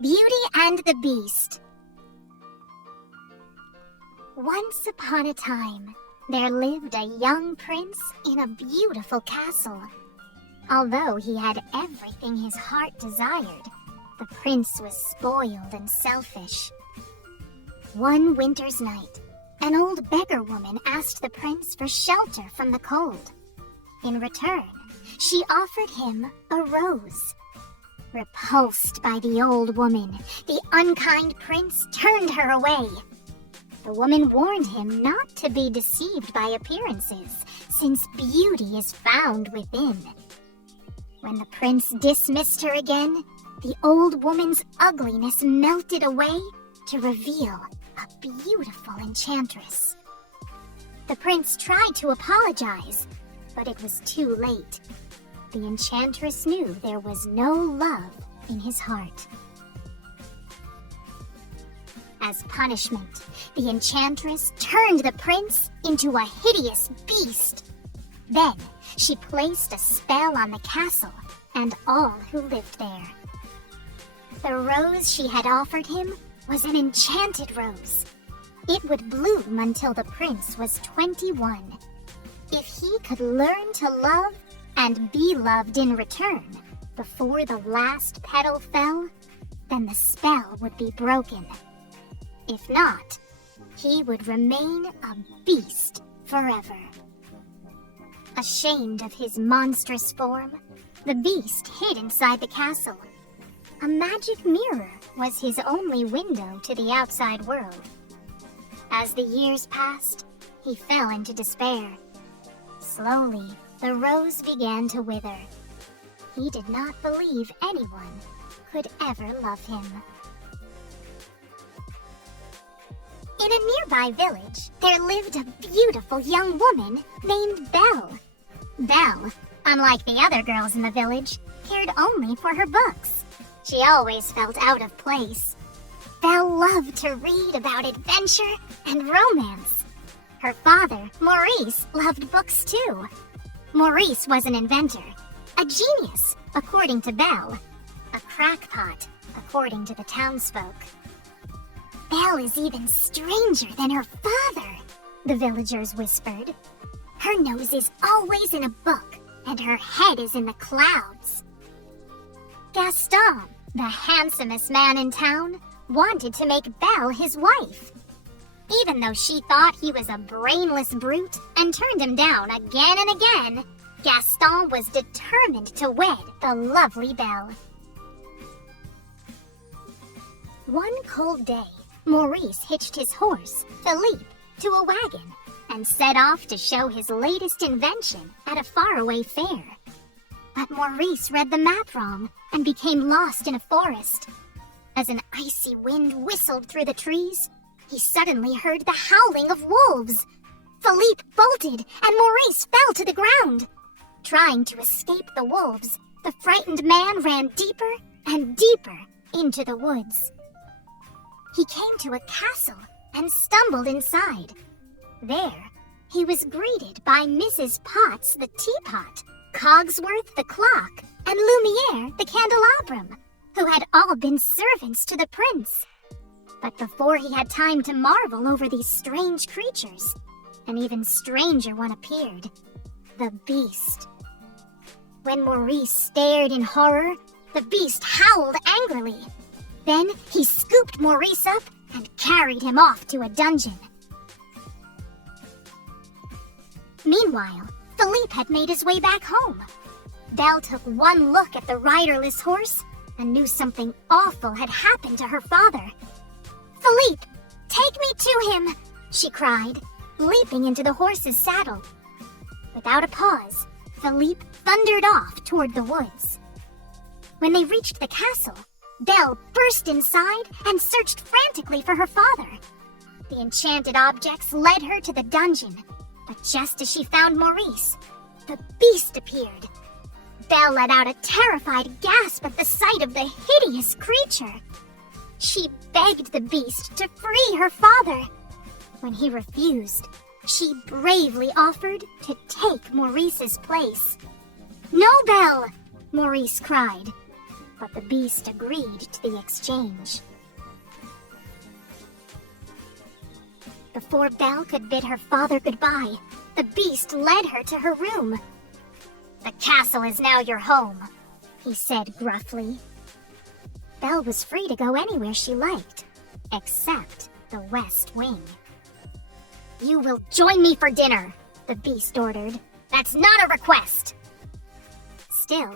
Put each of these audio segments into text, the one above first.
Beauty and the Beast. Once upon a time, there lived a young prince in a beautiful castle. Although he had everything his heart desired, the prince was spoiled and selfish. One winter's night, an old beggar woman asked the prince for shelter from the cold. In return, she offered him a rose. Repulsed by the old woman, the unkind prince turned her away. The woman warned him not to be deceived by appearances, since beauty is found within. When the prince dismissed her again, the old woman's ugliness melted away to reveal a beautiful enchantress. The prince tried to apologize, but it was too late. The enchantress knew there was no love in his heart. As punishment, the enchantress turned the prince into a hideous beast. Then she placed a spell on the castle and all who lived there. The rose she had offered him was an enchanted rose. It would bloom until the prince was 21. If he could learn to love and be loved in return before the last petal fell, then the spell would be broken. If not, he would remain a beast forever. Ashamed of his monstrous form, the beast hid inside the castle. A magic mirror was his only window to the outside world. As the years passed, he fell into despair. Slowly, the rose began to wither. He did not believe anyone could ever love him. In a nearby village, there lived a beautiful young woman named Belle. Belle, unlike the other girls in the village, cared only for her books. She always felt out of place. Belle loved to read about adventure and romance. Her father, Maurice, loved books too. Maurice was an inventor, a genius, according to Belle, a crackpot, according to the townsfolk. Belle is even stranger than her father, the villagers whispered. Her nose is always in a book, and her head is in the clouds. Gaston, the handsomest man in town, wanted to make Belle his wife. Even though she thought he was a brainless brute and turned him down again and again, Gaston was determined to wed the lovely Belle. One cold day, Maurice hitched his horse, Philippe, to a wagon and set off to show his latest invention at a faraway fair. But Maurice read the map wrong and became lost in a forest. As an icy wind whistled through the trees, he suddenly heard the howling of wolves. Philippe bolted and Maurice fell to the ground. Trying to escape the wolves, the frightened man ran deeper and deeper into the woods. He came to a castle and stumbled inside. There, he was greeted by Mrs. Potts the teapot, Cogsworth the clock, and Lumiere the candelabrum, who had all been servants to the prince. But before he had time to marvel over these strange creatures, an even stranger one appeared, the beast. When Maurice stared in horror, the beast howled angrily. Then he scooped Maurice up and carried him off to a dungeon. Meanwhile, Philippe had made his way back home. Belle took one look at the riderless horse and knew something awful had happened to her father. "Philippe, take me to him!" she cried, leaping into the horse's saddle. Without a pause, Philippe thundered off toward the woods. When they reached the castle, Belle burst inside and searched frantically for her father. The enchanted objects led her to the dungeon, but just as she found Maurice, the beast appeared. Belle let out a terrified gasp at the sight of the hideous creature. She begged the beast to free her father. When he refused, she bravely offered to take Maurice's place. "No, Belle!" Maurice cried. but the beast agreed to the exchange. Before Belle could bid her father goodbye, the beast led her to her room. "The castle is now your home," he said gruffly. Belle was free to go anywhere she liked, except the West Wing. "You will join me for dinner," the beast ordered. "That's not a request." Still,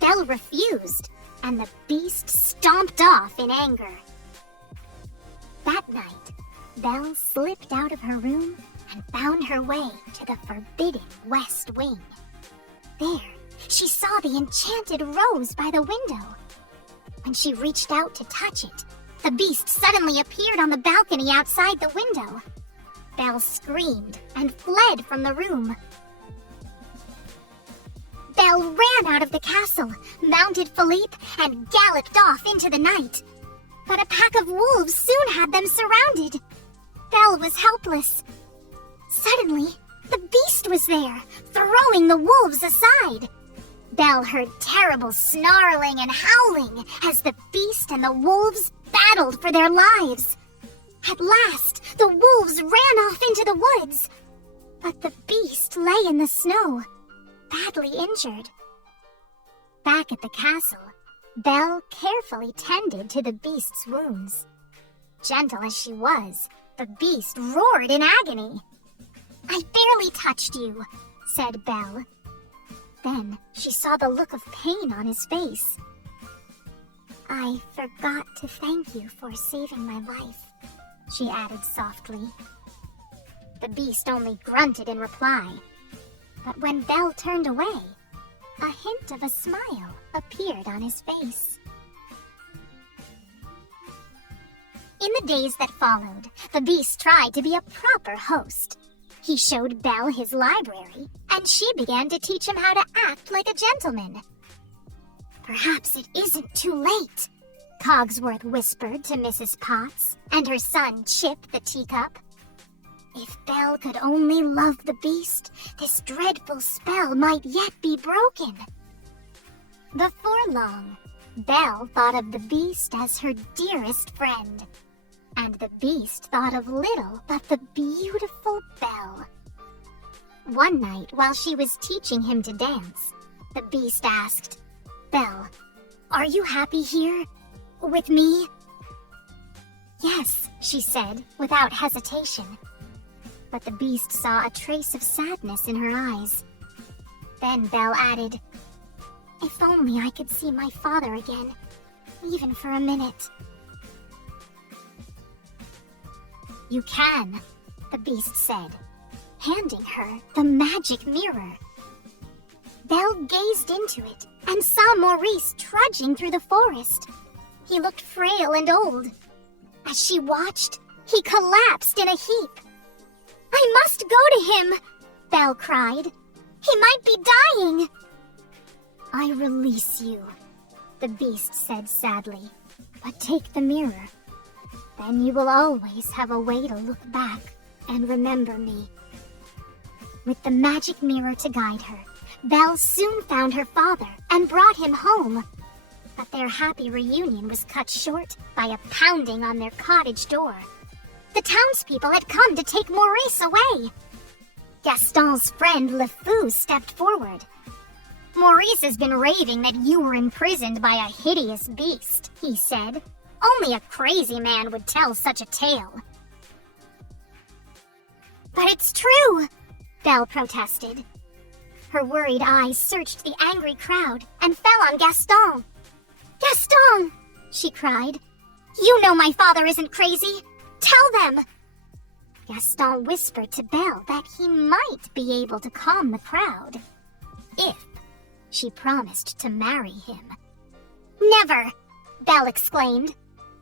Belle refused, and the beast stomped off in anger. That night, Belle slipped out of her room and found her way to the forbidden West Wing. There, she saw the enchanted rose by the window. When she reached out to touch it, the beast suddenly appeared on the balcony outside the window. Belle screamed and fled from the room. Belle ran out of the castle, mounted Philippe, and galloped off into the night. But a pack of wolves soon had them surrounded. Belle was helpless. Suddenly, the beast was there, throwing the wolves aside. Belle heard terrible snarling and howling as the beast and the wolves battled for their lives. At last, the wolves ran off into the woods, but the beast lay in the snow, badly injured. Back at the castle, Belle carefully tended to the beast's wounds. Gentle as she was, the beast roared in agony. "I barely touched you," said Belle. Then she saw the look of pain on his face. "I forgot to thank you for saving my life," she added softly. The beast only grunted in reply. But when Belle turned away, a hint of a smile appeared on his face. In the days that followed, the beast tried to be a proper host. He showed Belle his library, and she began to teach him how to act like a gentleman. "Perhaps it isn't too late," Cogsworth whispered to Mrs. Potts and her son Chip the teacup. If Belle could only love the beast, this dreadful spell might yet be broken. Before long, Belle thought of the beast as her dearest friend, and the beast thought of little but the beautiful Belle. One night, while she was teaching him to dance, the beast asked, "Belle, are you happy here? With me?" "Yes," she said, without hesitation. But the beast saw a trace of sadness in her eyes. Then Belle added, "If only I could see my father again, even for a minute." "You can," the beast said, handing her the magic mirror. Belle gazed into it and saw Maurice trudging through the forest. He looked frail and old. As she watched, he collapsed in a heap. "I must go to him," Belle cried. "He might be dying." "I release you," the beast said sadly. "But take the mirror. Then you will always have a way to look back and remember me." With the magic mirror to guide her, Belle soon found her father and brought him home. But their happy reunion was cut short by a pounding on their cottage door. The townspeople had come to take Maurice away. Gaston's friend Le Fou stepped forward. "Maurice has been raving that you were imprisoned by a hideous beast," he said. "Only a crazy man would tell such a tale." "But it's true," Belle protested. Her worried eyes searched the angry crowd and fell on Gaston. "Gaston!" she cried. "You know my father isn't crazy. Tell them!" Gaston whispered to Belle that he might be able to calm the crowd, if she promised to marry him. "Never!" Belle exclaimed.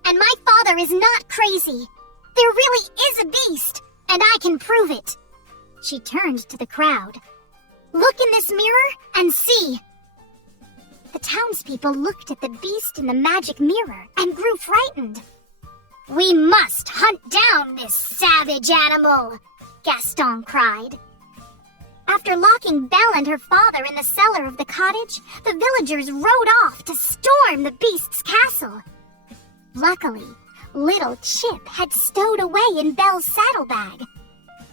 "And my father is not crazy. There really is a beast, and I can prove it." She turned to the crowd. "Look in this mirror and see." The townspeople looked at the beast in the magic mirror and grew frightened. "We must hunt down this savage animal," Gaston cried. After locking Belle and her father in the cellar of the cottage, the villagers rode off to storm the beast's castle. Luckily, little Chip had stowed away in Belle's saddlebag.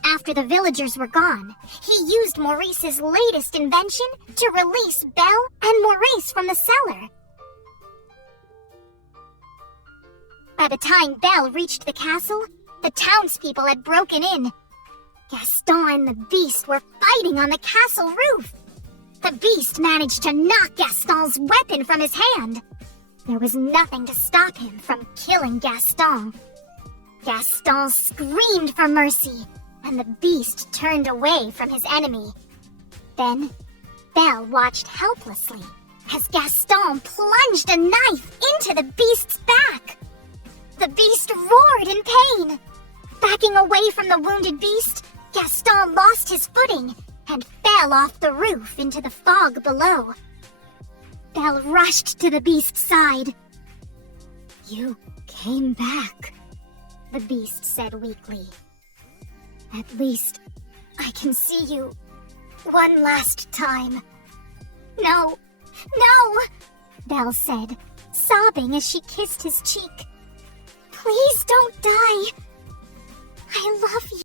After the villagers were gone, he used Maurice's latest invention to release Belle and Maurice from the cellar. By the time Belle reached the castle, the townspeople had broken in. Gaston and the beast were fighting on the castle roof. The beast managed to knock Gaston's weapon from his hand. There was nothing to stop him from killing Gaston. Gaston screamed for mercy, and the beast turned away from his enemy. Then, Belle watched helplessly as Gaston plunged a knife into the beast's back. The beast roared in pain. Backing away from the wounded beast, Gaston lost his footing and fell off the roof into the fog below. Belle rushed to the beast's side. "You came back," the beast said weakly. "At least I can see you one last time." "No, no," Belle said, sobbing as she kissed his cheek. "Please don't die. I love you."